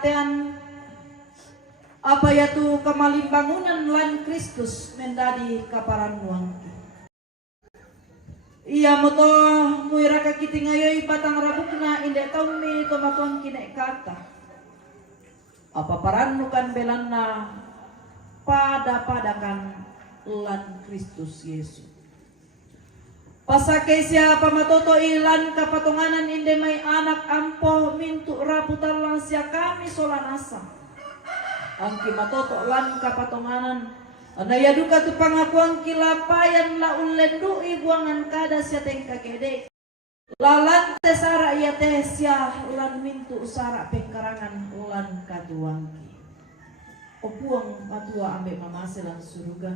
pamatean apa yaitu kemalimbangunan lan Kristus mendadi kaparan nuangki. Iya moto muira kakiti ngayoy batang rabukna indek taumi tomatuang kinek kata. Apa paranukan belanna pada-padakan lan Kristus Yesus. Pasake siapa matoto ilan kapatonganan inde may anak ampo mintu raputan lang siya kami solanasa. Ang kimatoto lan kapatonganan anaya duka tu pangakuan kilapayan la ulendu ibuangan kada siya teng kakede. Lalante sara iya teh siya lan mintu sara pengkarangan lan katuangki. Opuang matua ambek mamase lang suruga.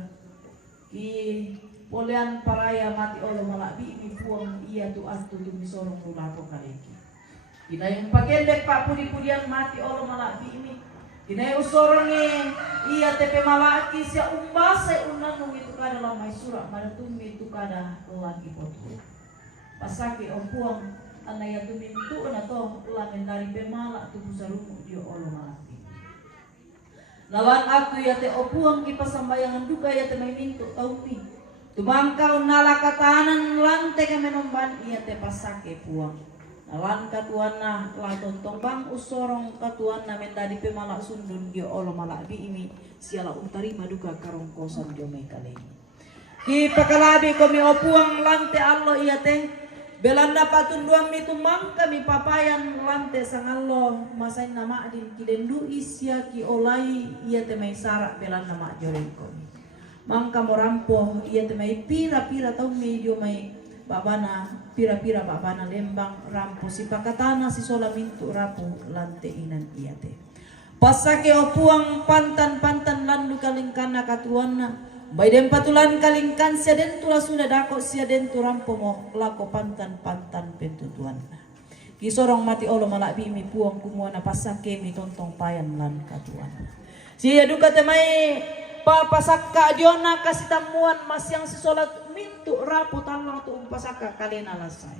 Ki polean paraya mati olo malabi mi puang iya tu astu tu misorong lulapo kaleki. Ina yang pakendek pak pudi-pudian mati olo malabi ini. Ina yang usoronge iya tepe malaki sia umbase unanu itu kada lamai surak madatumi itu kada lagi potu. Pasake ompuang anaya tu mintu na to lamen dari pemala tu busarumu dio olo malabi. Lawan aku ya te opuang kipasambayangan duka ya te may mintu taumi. Tumangkau nala katahanan lante ka menomban iya te pasake puang. Nalan katuana latontong bang usorong katuana mendadi pemala sundun dio olo malabi ini siala untari maduka karongkosan dio may kaleni. Ki pakalabi komi opuang lante allo iya te belanda patunduan mi tumangka mi papayan lante sangallo masay nama adin kidendu isya ki olai iya te may sarak belanda mak joreng komi. Mangka morampo iya te may pira-pira tau medio may babana pira-pira babana lembang rampo si pakatana si sola mintu rapo lante inan iya te. Pasake opuang pantan-pantan landu kalingkana katuana. Bay den patulan kalingkan sia den tula sudah dako sia den turampo mo lako pantan-pantan pentutuan. Kisorong mati olo malabi mi puang kumuana pasake mi tontong payan lan katuana. Sia duka te may papasaka diona kasih tamuan mas yang sisolat mintu rapu talang tu umpasaka kalena lasai.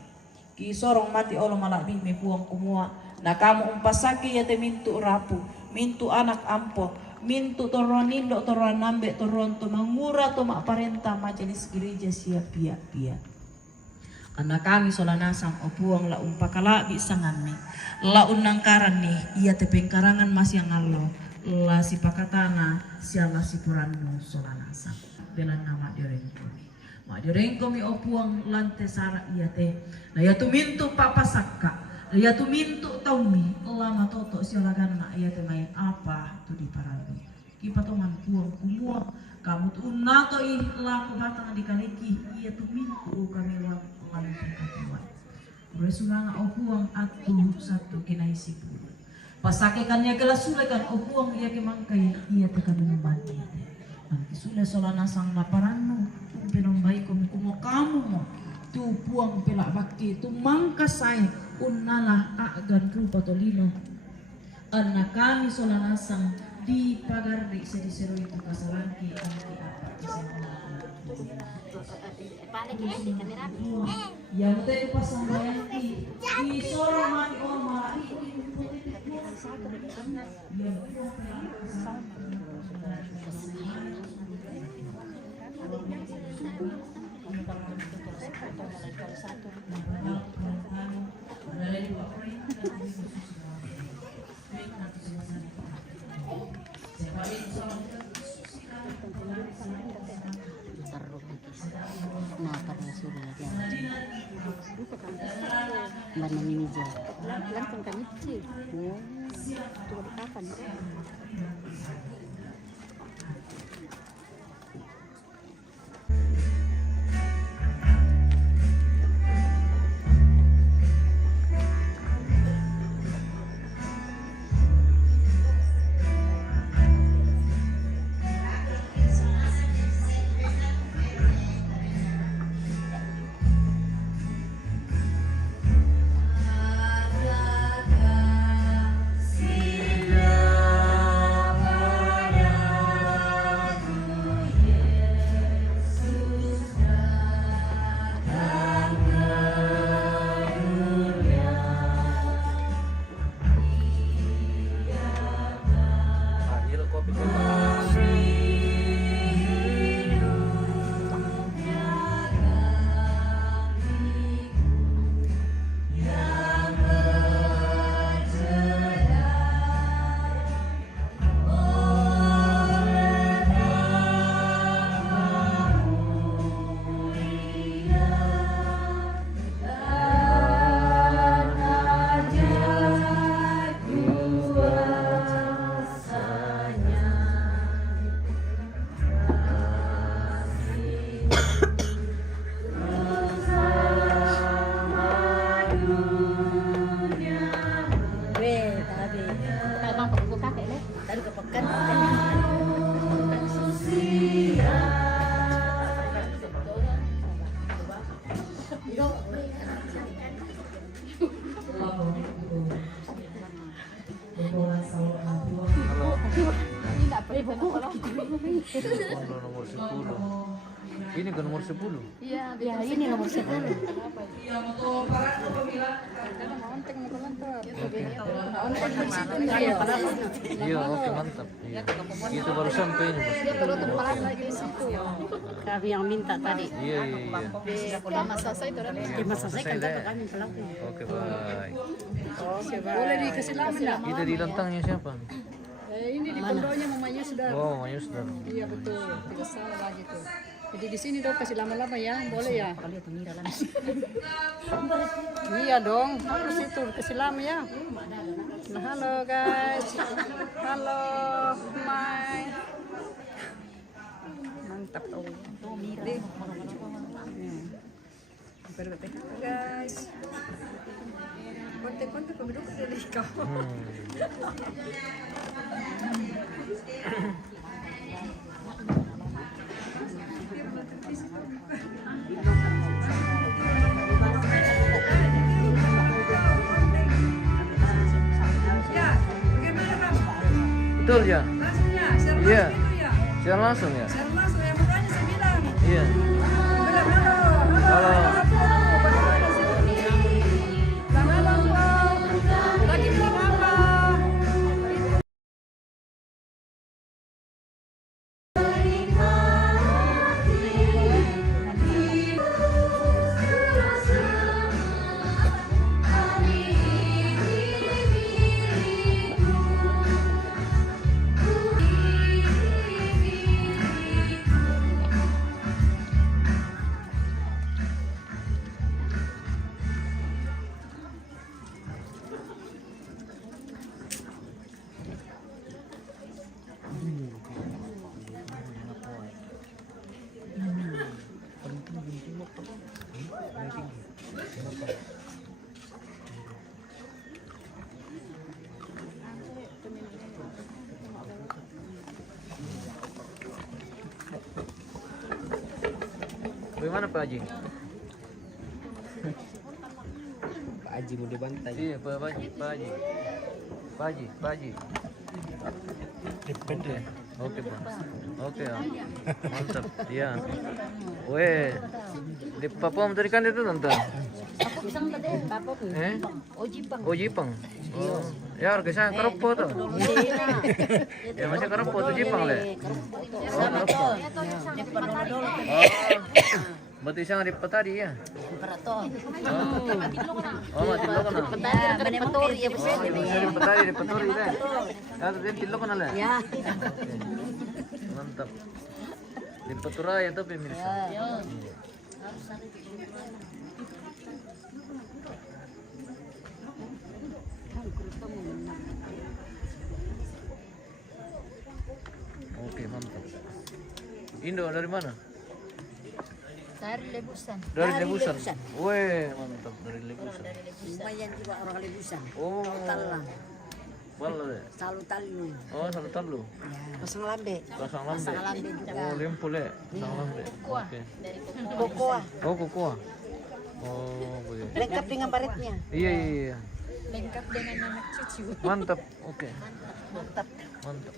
Ki sorong mati olo malabi me puang kumua na kamu umpasake ya te mintu rapu mintu anak ampo mintu toronindo toron nambe toron to mangura to mak parenta majelis gereja siap pia-pia. Anak kami solanasang opuang la umpakala bisangami la unangkaran nih iya te pengkarangan mas yang allo la si pakatana siala si puranno solanasa belan nama direngkomi ma direngkomi opuang lante sara iya teh na ya tu mintu papasakka na ya tu mintu taumi lama toto sialaganna iya teh main apa tu di parabi kipatongan puang kumua kamu tu nato ih laku batang di kaleki iya tu mintu kami lante katuan bersumanga opuang atu satu kinaisi pulu pasake kannya kelas sule kan opuang iya kemangkai iya tekan mati nanti sudah solana sang laparanno penombai kumo kamu mo tu puang pelak bakti tu mangka sai unnala agan rupa tolino anak kami solana sang di pagar di seri-seru itu kasalanki anti apa yang teh pasang bayanti di sorong mati oma Mana ini je? Langsung kami sih. Tuh kapan? Sila Tidak apa ibu kok. Kondo nomor 10. Ini kan nomor 10. Iya, ya ini nomor 10. Iya, moto para pemilihan. Iya, oke mantap. Iya. Itu baru sampai ini. Mas. Dia baru tempat lagi di situ. Kami yang minta tadi. Iya, iya, iya. Lama selesai itu kan? Lama selesai kan deh. kami pelaku. Oke, baik. Boleh dikasih nama enggak? Itu di lantangnya siapa? Ini di kondonya mamanya sudah. Oh, Mayus dan. Iya betul, tidak salah lagi tuh. Jadi di sini dong kasih lama-lama ya, boleh ya? Kali pengira lah. Iya dong, harus itu kasih lama ya. Nah, halo guys, halo Mai. Mantap tuh. Di. Berapa guys? Konten-konten penduduk dari kau. Betul ya? Langsung ya, share Iya. itu ya. Siapa langsung ya? Share langsung ya, mukanya saya bilang. Iya. Bilang halo, Halo. Lagi bilang apa? Bagaimana Pak Haji? Pak Haji mau dibantai. Iya, Pak Haji, Pak Haji. Pak Haji, Pak Haji. Oke, oke Pak. Oke, ya. Mantap. Iya. Weh, di Papua tadi kan itu tante. Aku pisang tadi, apa tuh? Oh Jepang. Oh Jepang. Oh, ya harganya keropok tuh. Ya masih keropok tuh Jepang le. Oh keropok. Oh, berarti saya di petari ya. Operator. Oh, mati lo kan. Petani kan peturi ya bersih. Saya di petari di peturi deh. Ya tuh dia lo kan le. Ya. Mantap. Di petura ya tuh pemirsa. Oke, mantap. Indo dari mana? Dari Lebusan. Dari Lebusan. Weh, mantap dari Lebusan. Lumayan juga orang Lebusan. Oh. Talang. Wala deh. Selalu talu. Oh, satu talu. Pasang lambe. Pasang lambe. Pasang lambe juga. Oh, limpu le. Pasang lambe. Oke. Kokoa. Oh, kokoa. Oh, boleh. Lengkap dengan baretnya. Iya, iya, iya. Lengkap dengan anak cucu. Mantap. Oke. Mantap. Mantap.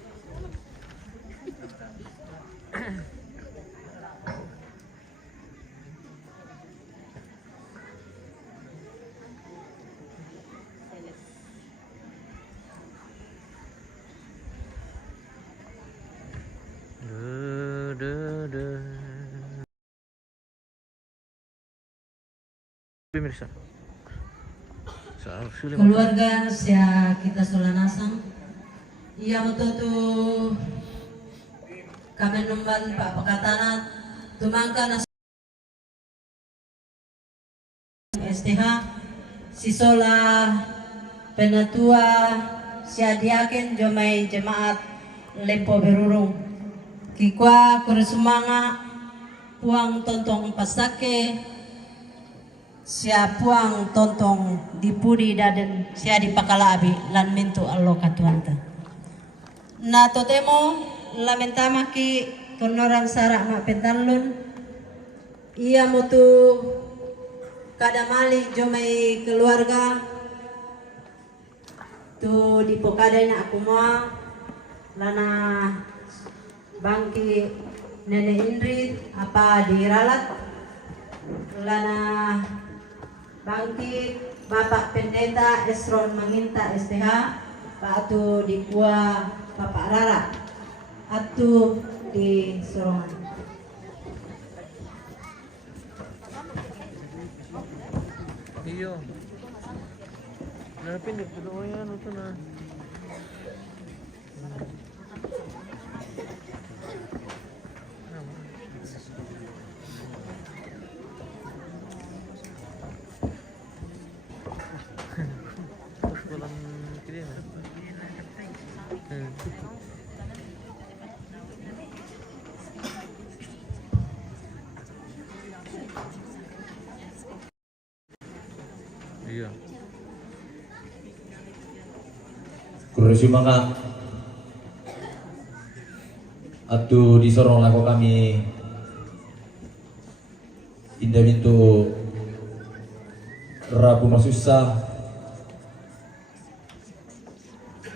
Pemirsa. Keluarga sia kita solanasang ia betul kami numban Pak Pekatanat tumangkan STH sisola penatua sia diaken jomai jemaat lempo berurung kikwa kuresumanga puang tontong pasake sia puang tontong dipudi daden sia dipakala abi lan mintu allo katuanta na totemo lamentama ki konoran sarak ma pentalun ia mutu kadamali jomai keluarga tu dipokadai na aku ma lana bangki Nenek Indri apa diralat, lana bangki Bapak Pendeta Esron Manginta STH, Pak Atu di Gua Bapak Rara, Atu di Sorongan. Iyo. Napindot ko doon yan. Ito na. Walang kili na. Iya. Kurusi mga atu disorong lako kami indah itu Rabu Masusa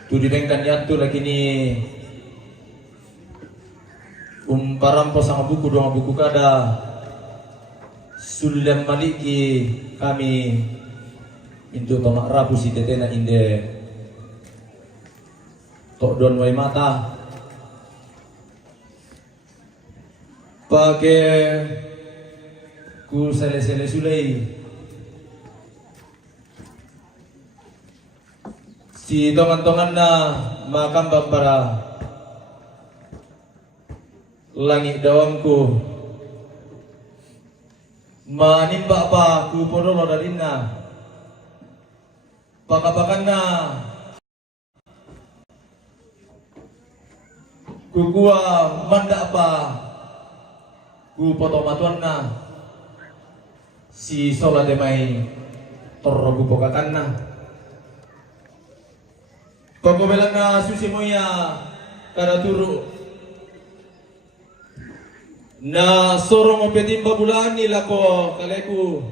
tu didengkan yatu lagi ni parampo sama buku dua buku kada sulam maliki kami itu tomak Rabu si tetena inde tok don wai mata pakai ku sele sulai si tongan na makambang para langit dawangku manimba pa ku podolo dalina pakapakan na kukua manda pa ku potomatuan na si sola demai torrogu pokakan na pagkobelang na susi moya kada turu na sorong opetimba bulan nila ko kaleku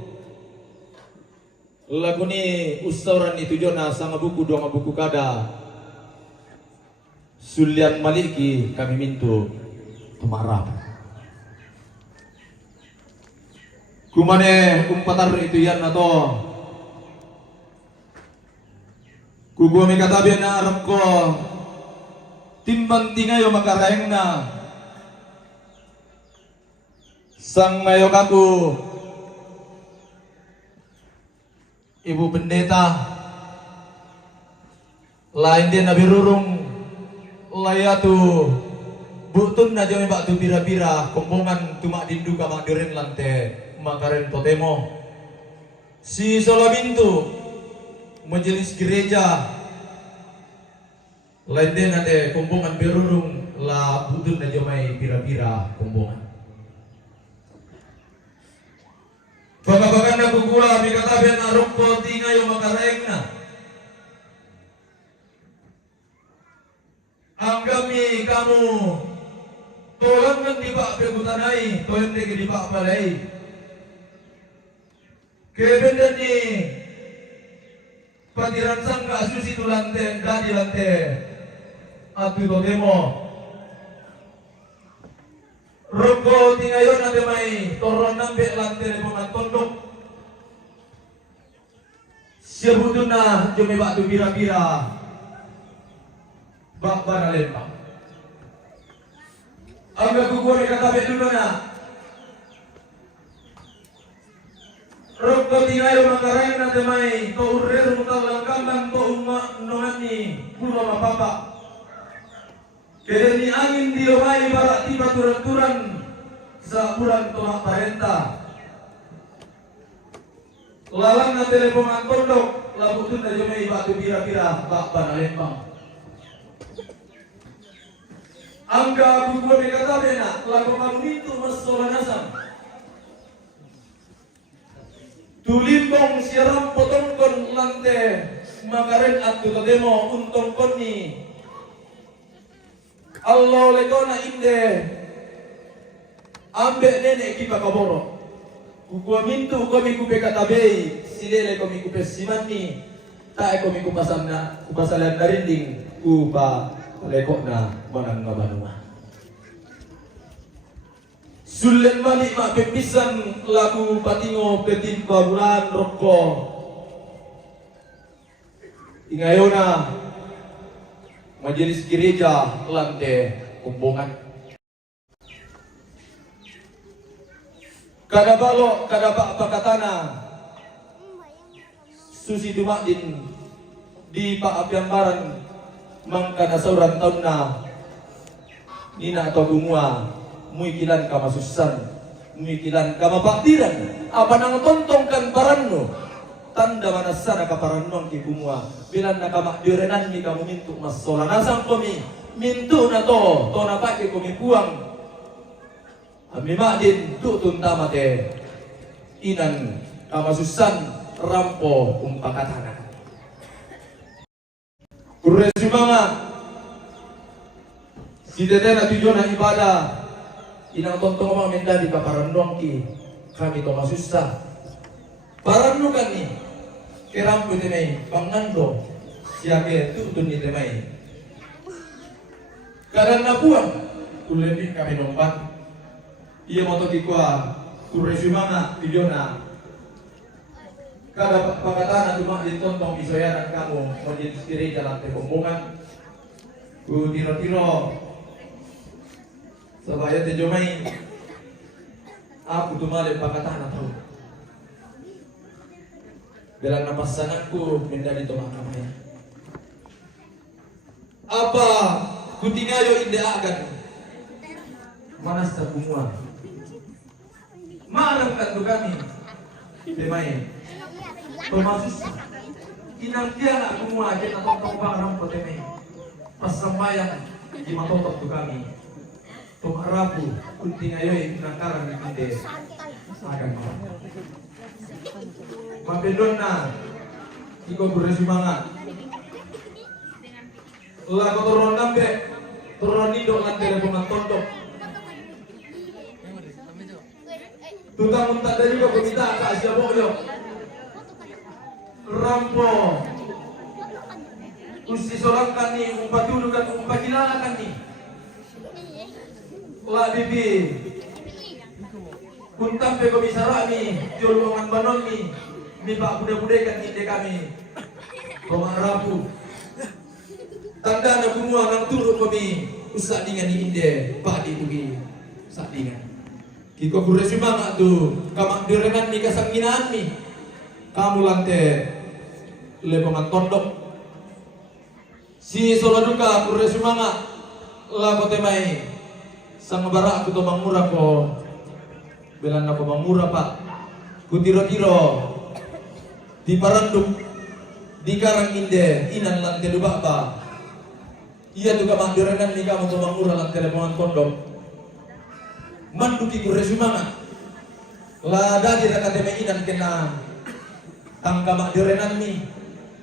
lagu ni ustauran itu jona sama buku dua buku kada sulian maliki kami mintu tumarap kumane umpatar itu yan nato kubuah mikatabi na arap ko timbang tingayo makaraeng na sang mayok aku Ibu Pendeta lain dia nabi rurung layatu butun na jami bak tu bira-bira kombongan tumak dindu kamak diren lante makaren totemo si solabintu majelis gereja lain dia nade kombongan berurung la butun na jami bira-bira kombongan baka-baka na kukula mikatabi na rungko tingayo makareng na ang kami kamu tolong ng di ba pegutanay tolong ng di ba balay kebendan ni patiransang ka asusi tulante dadi lante atu demo roko tingayon na demay toron nambe lante ni pemantondok siya buto na jumi ba tu bira-bira bak banalen pak. Angga kukuha ni katabi dulu na. Rokko tingayo makarang na temay to urer mutang langkambang to uma noani puno mapapa. Kaya ni angin diomay para tiba turan-turan sa bulan tomak parenta. Lalang na telepon ang tondok labutun na jumay batu bira-bira bak banalen pak. Angga buku ni katabi na lagu itu masola nasam tulimbong siaram potongkon lante makaren atu demo untong koni Allah lekona inde ambe nene kipa kaboro kuku mintu komi kupe katabe silele komi kupe simani tae komi kupasamna kupasalan darinding kupa lekok na manang ngabanua. Sulen balik mak pempisan lagu patingo petimpa bulan roko. Ingayona majelis gereja lante kumbungan. Kada balok kada bak pakatana susi dumakdin di Pak Apiambaran mangkana sauran taunna nina atau gumua muikilan kama susan muikilan kama paktiran apa nang tontongkan paranno tanda mana sana kaparannon ki gumua bilan nakama direnan ni kamu mintu masola nasang komi mintu na to na pake komi puang ami makdin tutun tamate inan kama susan rampo umpakatana kuresi mga si tete na tujuan na ibadah inang tontong mga minda di paparandong ki kami to masusta parando kan ni kerampo temay pangando siya tutun ni temay kadang nabuan ulebi kami nompat iya moto kikwa kuresi mga tujuan na kada pakatana cuma ditontong isoyanan kamu mau jadi sendiri jalan tepombongan ku tiro-tiro supaya tejomai aku tumale pakatana tahu dalam napasananku menjadi tomah kamaya apa kutingayo inde agan manas terkumua malam kan kami demai Pemasus inang tiada semua aja atau barang poteme pas sembahyang di matotok tu kami pemarapu kunting ayoy penangkaran di kinde akan mapendona iko bersemangat lah kotoron nambe turun indok lantai pengantondok tutang unta dari ko komita ka asya boyo rampo usti solangkan ni umpatulukan umpakilakan ni la bibi kuntam pe komisara mi jolongan banon mi pak budak-budakan ide kami komang rapu tanda na kumua nang turun kami usak dengan ni inde pak diugi sak dengan kiko kuresi mama tu kamak direngan ni kasanginan mi kamu lante lepongan tondok si soladuka purre sumanga la kotemai sang bara aku to mangura ko belan ako mangura pak ku tiro-tiro di paranduk di karang inde inan lante lubak ba iya tuka mandurenan ni kamu to mangura lante lepongan tondok manduki purre sumanga la dadi rakateme inan kena tangka mandurenan ni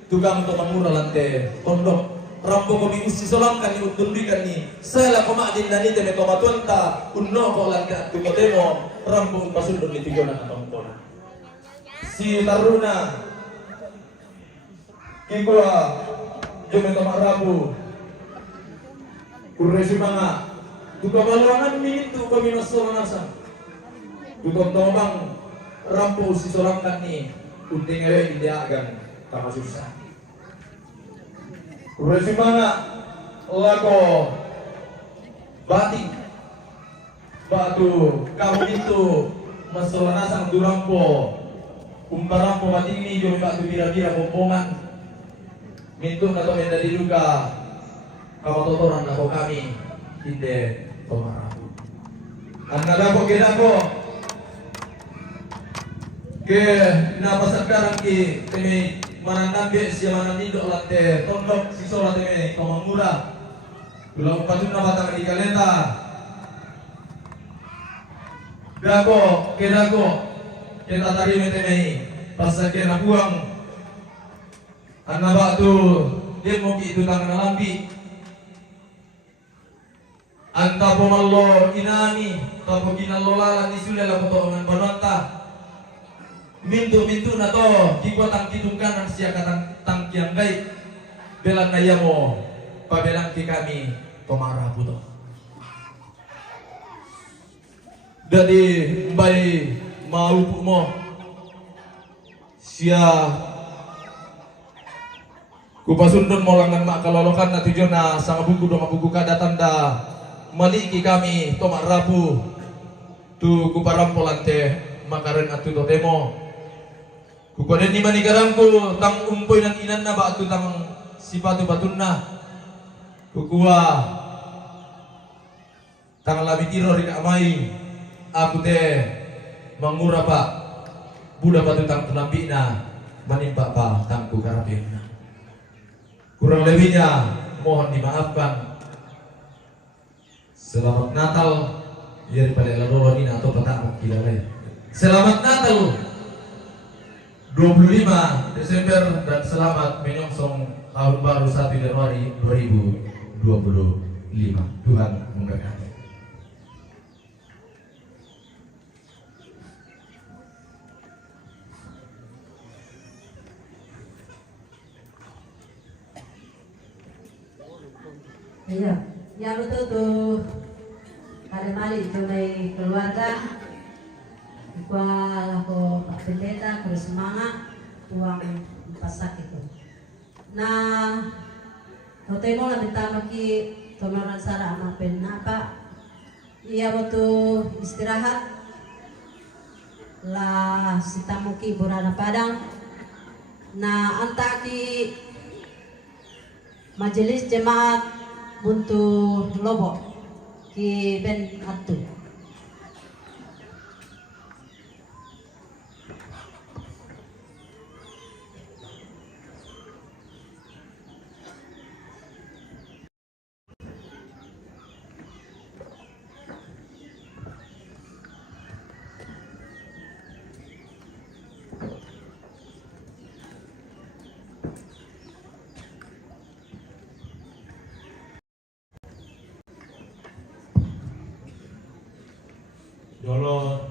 tukang to mangura lante pondok rambo komi usi solangkan ni utundurikan ni sala komadin nani teme komatunta unno ko lante tukotemo rambo pasundon ni tigona katompona si taruna kikula jome tomarabu kuresi manga tukabalangan mintu komi nasolanasa tukontomang rambo usi solangkan ni untingayo inde agan kama susah kuresi mana lako batik batu kamu itu masalah nasang durampo umbarampo batik ini jom batu bira-bira pompongan mintu atau menda diduga kamu totoran lako kami inde pemarapu anadako kedako ke napasak karang ki teme mananambe siya mananindok late tondok sisola teme kamangura ulang patun na batang di kalenda dako kedako kita tarime teme pasak kena buang anaba tu demo ki itu tangan lambi anta pomallo inani tapo kinallola ni sulela potongan banota mintu na to kiko tang kitungkan ang siya katang tangkiang gay belan na yamo pabelang ki kami tomara puto. Dadi mbay maupu mo sia kupasundon mo langan mak kalolokan na tujuan na sang buku dong buku kadatan da maliki kami tomar rapu tu kuparampolan te makaren atu totemo kupaden ni manigarangku tang umpoy nan inan na ba atu tang sipatu batun na kukua tang labitiro rin amai aku te mangura pa budak batu tang tunambi na manimpa pa tang kukarapin na. Kurang lebihnya mohon dimaafkan. Selamat Natal daripada ladoro ini atau petak kilale. Selamat Natal 25 Desember dan selamat menyongsong tahun baru 1 Januari 2025. Tuhan memberkati. Iya, ya betul tuh. Ada mali itu dari keluarga. Gua aku Pak Pendeta terus semangat uang pasak itu. Nah, totemo lah ditambah ki tonoran sara ama penapa. Iya betul istirahat. Lah sitamuki burana Padang. Nah, antaki majelis jemaat Buntu Lobo ki Ben Atu. Dolo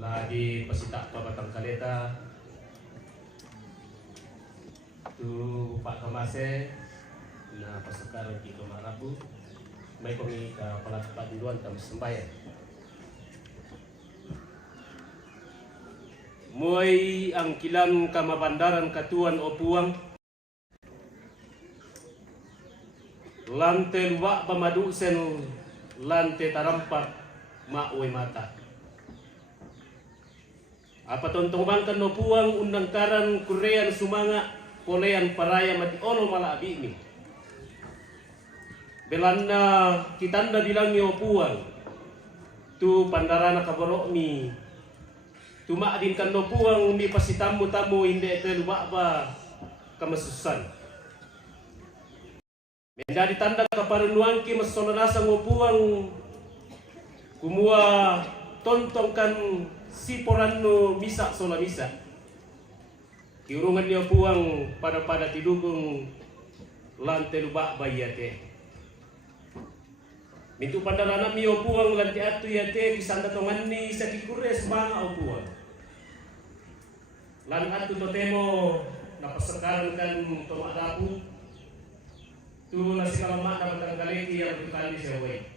lah di Pesita Kabupaten Kaleta tu Pak Kamase na pasakaran di Marabu may kami ka palagpat diluan tam sembayan moy ang kilang kamabandaran katuan o puang lante luwa pamadusen lante tarampak mauwi mata. Apa tontongan kan no puang undang karan Korean sumanga polean paraya mati ono mala abi ini. Belanda kitanda bilang yo puang tu pandarana kaborok mi tu maadin kan no puang mi pasitamu tamu inde telu ba kamasusan. Menjadi tanda kaparunuan ki masonanasa ngopuang kumua tontongkan si porano misa sola misa. Kiurungan dia puang pada tidukung lantai lubak bayate. Mintu pandarana mio puang lantai atu yate kisanda tongani sakikure semanga o puang. Lan atu totemo napasakaran kan tomak dapu. Tu nasi kalamak dapat kaleki yang berkali sewai.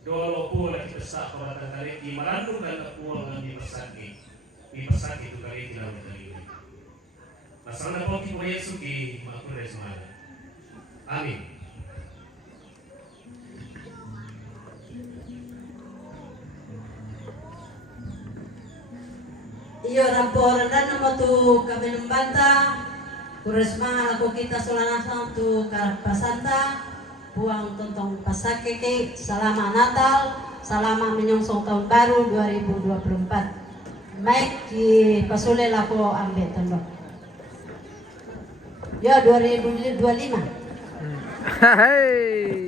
Dolo pula kita sak pada kali di Marandu dan pulang di Persaki itu kali tidak kali ini. Pasana kopi proyek suki makmur semuanya. Amin. Iyo ramporan dan nama tu kami membantah. Kuresma aku kita solanasa tu karapasanta. Buang tontong pasake ke selama Natal, selama menyongsong tahun baru 2024. Baik di pasule lako ambil tondok. Ya 2025. Hai.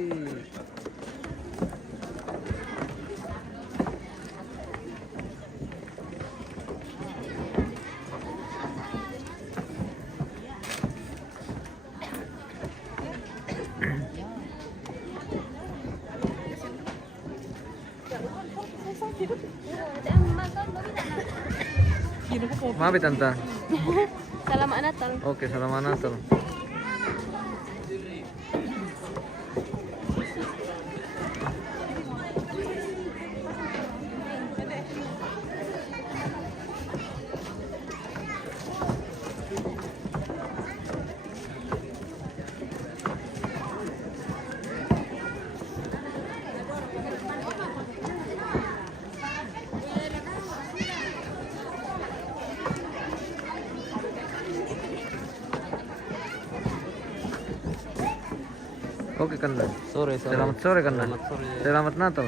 Maaf ya tante. Selamat Natal. Oke, selamat Natal. Oke Kanda. Sore. Selamat sore Kanda. Selamat sore. Selamat Natal.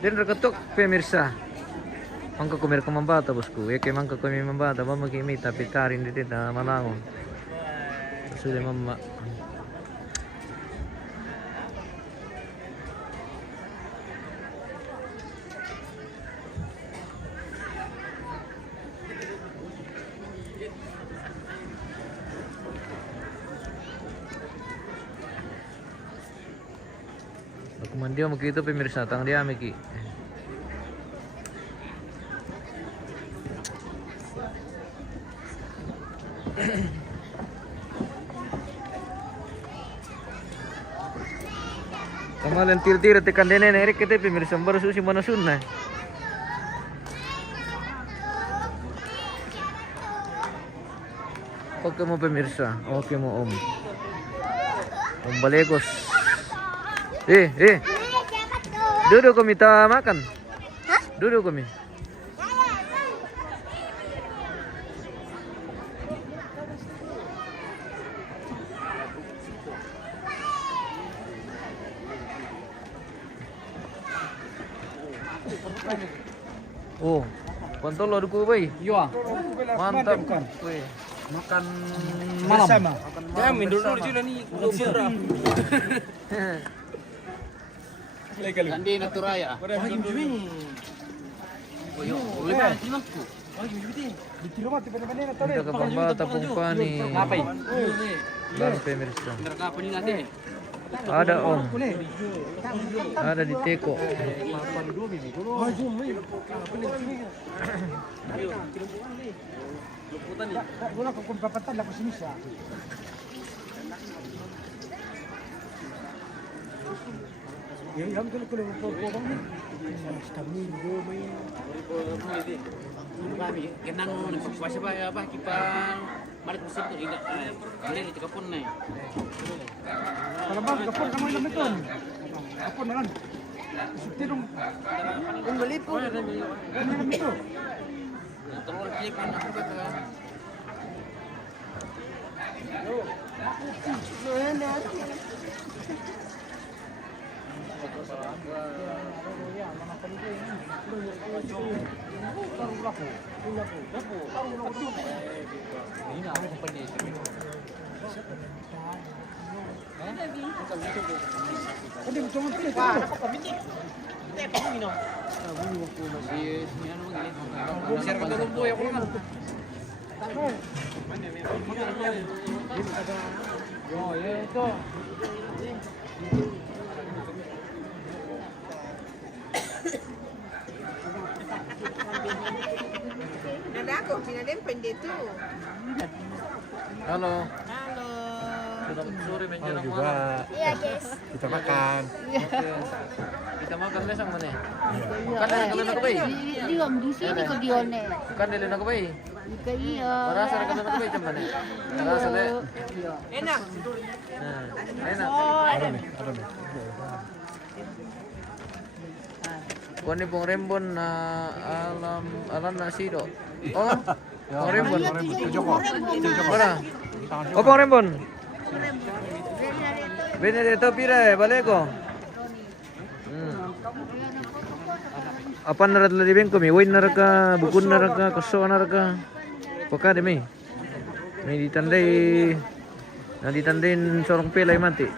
Dan reketuk pemirsa. Mangka kumir ka mambata bosku. Ya ke mangka kami mambata ba magimi tapi tarin dito na manangon. Sudah mama. Aku mandi mau gitu pemirsa, tang dia miki. Kemarin tir-tir tekan dene Erik kita pemirsa baru susi mana sunnah. Oke mau pemirsa, oke mau om. Om Balegos. Duduk kami minta makan. Duduk kami. Oh, kontol lo duku bay. Iya. Mantap. Wih, makan malam. Makan malam. Ya, minum dulu di sini nih. Kandi naturaya. Kita ke pembata pumpani. Ngapain? Baru pemirsa. Apa nih nanti? Ada om. Ada di teko. Kenang nagpapasya ba kita marit musim to ina. Ano ni tikapon na. Kalabang kapon kamu ilang meton. Kapon na lang. Sutirong. Ang malipo. Ano na mito? Tulong clip na ako ka. Nada ako, pinadempen dito. Halo. Halo. Selamat sore menjelang juga. malam. Iya, guys. Kita makan. Kita makan besok mana? Kan kalian nak bay? Diom di sini kok dione. Kan dia nak bay? Ika iya. Merasa kalian nak bay jam mana? Merasa le. Enak. Nah, enak. Koni pong rembon na alam nasi do. Oh, pong rembon. Mana? Oh, pong rembon. Benedetto pira balik ko. Apa narat lagi bengko mi? Win naraka, bukun naraka, koso naraka. Pokoknya demi. Ini ditandain sorong pelai mati.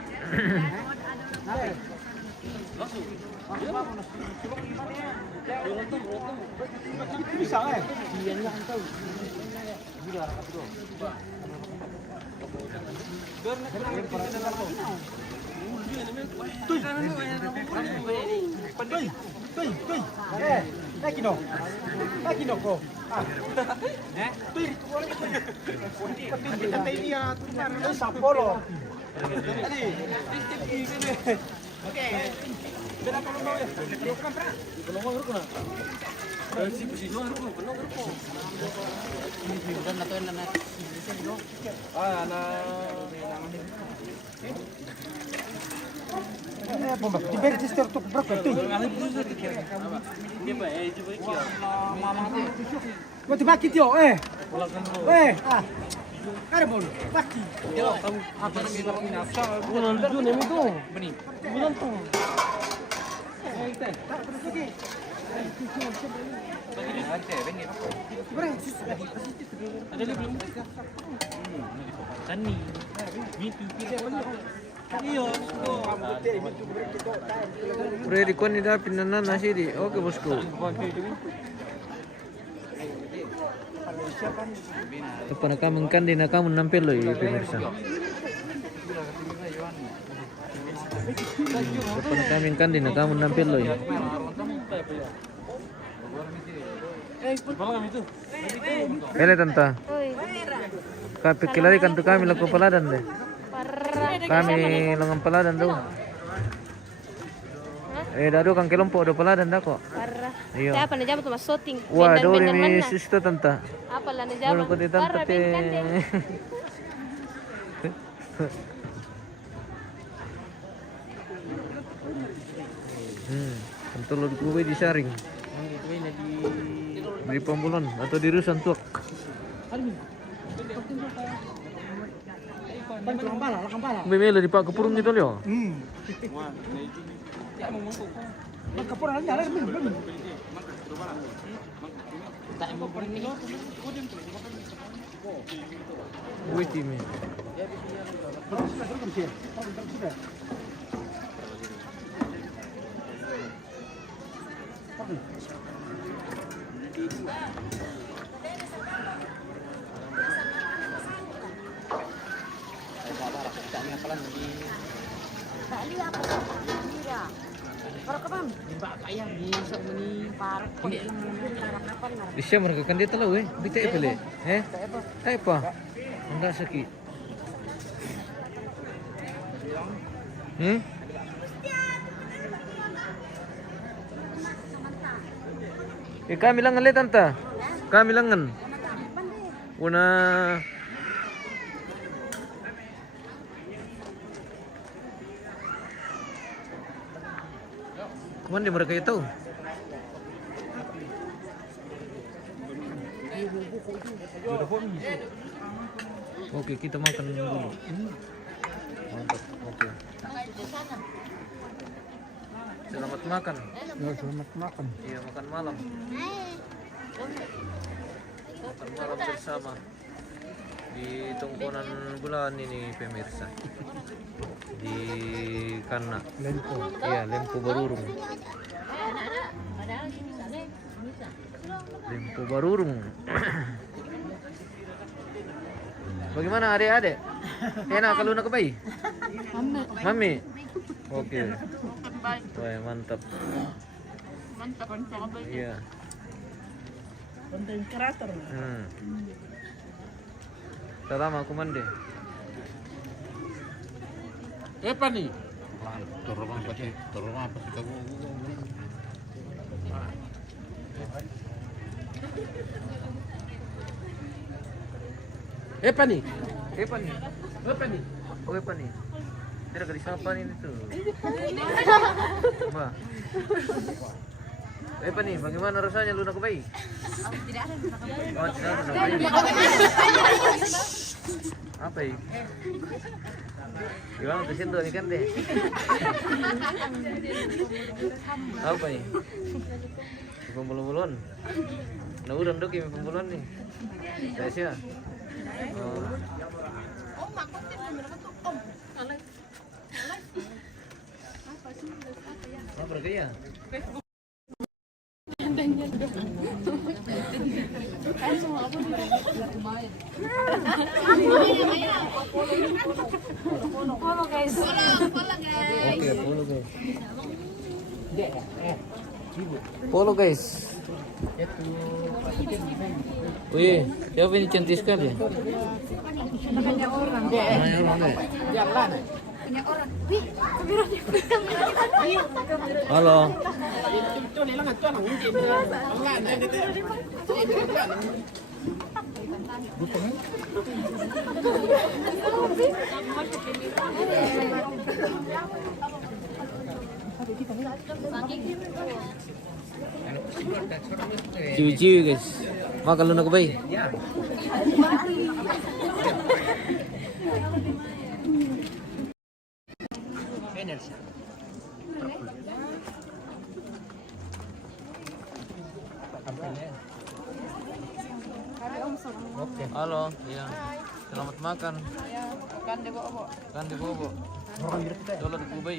Bomba. Di beri sister untuk berapa tuh? Gua tuh baki tio, ah. Ada bolu, baki. Apa sih ini? Bulan Juni itu. Benih. Bulan tuh. Udah di kon ida pinanan nasi di. Oke bosku. Kepada kamu kan di kamu nampil loh ya pemirsa. Kepada kami kan di kamu nampil loh ya. Hele tanta. Kami kilari kan tu kami lakukan peladan deh. Kami lengan peladan tu. Dado kan kelompok do peladan dah kok. Iya. Siapa na jaman tuh mas shooting? Wah, dori mi sisto tanta. Apa lah na jaman? Ko di tanta te. Untuk gue disaring. Di Pambulan atau di Rusan Tuak. Memelo di Pak Kepurung itu loh. Kepurung aja lah. Wih timnya. Isya mereka kan dia tahu bita ipele. Tak apa. Enggak sakit. Kami langan le tanta. Kami langan. Una Kemana mereka itu? Oke, kita makan dulu. Mantap. Oke. Selamat makan. Ya, selamat makan. Iya, makan malam. Makan malam bersama di tongkonan bulan ini pemirsa. Di Kana. Lempo. Iya, Lempo Barurung. Lempo Barurung. Bagaimana adik-adik? Enak kalau nak bayi? Mami. Oke. Wah, mantap. Iya. Konten kreator. Salam aku mandi. Apa nih? Turun apa sih kamu? Apa nih? Apa nih? Oh, apa nih? Tidak ada siapa nih itu. Mbak. Apa nih? Bagaimana rasanya lunak bayi? Tidak ada lunak bayi. Oh, tidak ada lunak bayi. Apa ini? Gimana tuh situ ikan deh? Apa ini? Pembulun-bulun. Nah, udah dok ini pembulun nih. Saya. Oh. Apa pergi ya? Follow guys. Oke, follow guys. Follow guys. Wih, siapa ini cantik sekali ya? Namanya orang. Namanya orang deh. Punya orang. Wih, kameranya. Halo. Ciwi-ciwi guys. Makan lu nak bayi. Halo, iya. Selamat makan. Kan di bawah. Kan di bobo. Dolo di kubay.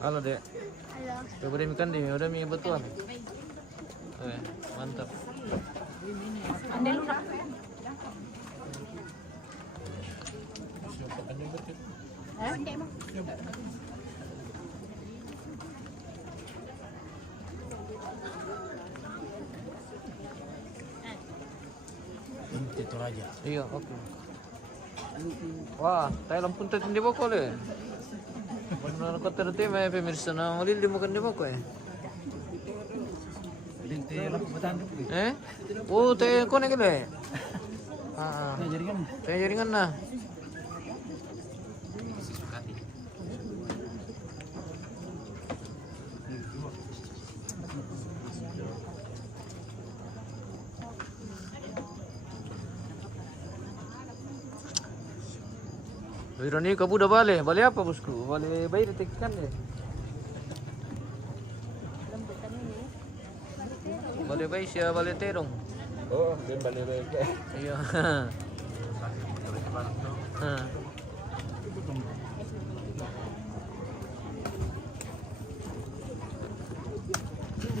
Halo dek. Coba deh makan deh, udah mie betuan. Oke, mantap. Itu raja. Iya, oke. Wah, Thailand pun tadi di boko le. Benar kata tadi mah pemirsa na malil di makan di boko ya. Oh, teh kau nak le? Ah, teh jaringan na. Ironi kabu dah balik. Balik apa bosku? Balik bayi detekkan deh. Balik bayi siapa balik terong? Oh, dia balik baik. Iya.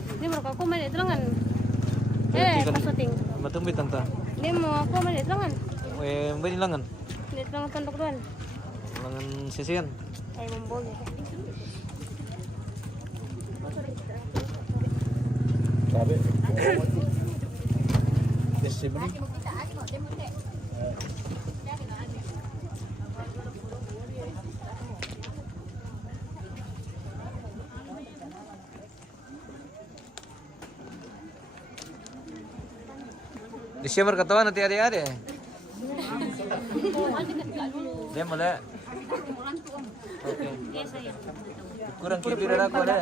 Ini mau aku main terangan. Pas syuting. Matung bitang ta. Ini mau aku main terangan. Mbak langan. Di terangan pondok doan. Langan sisian. Ay membol ya. Sabi. Desibri. Desember ketawa nanti ada-ada. Dia mulai. Oke. Kurang kibir aku ada.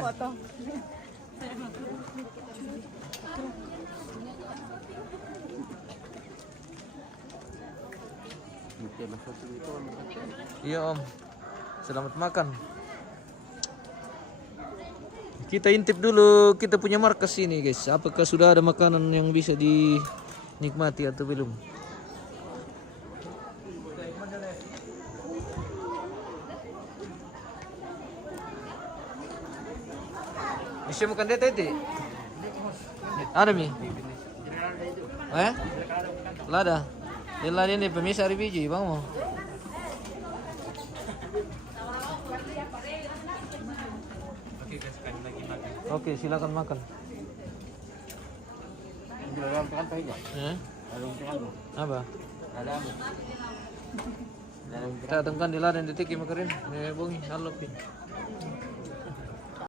Iya om. Selamat makan. Kita intip dulu, kita punya markas ini guys. Apakah sudah ada makanan yang bisa dinikmati atau belum? Bisa makan dia tadi? Ada mi? Lada. Lada ini pemirsa hari biji, bang mau? Oke, silakan makan. Apa? Kita tengkan di ladang detik makarin. Bungi, halo pi.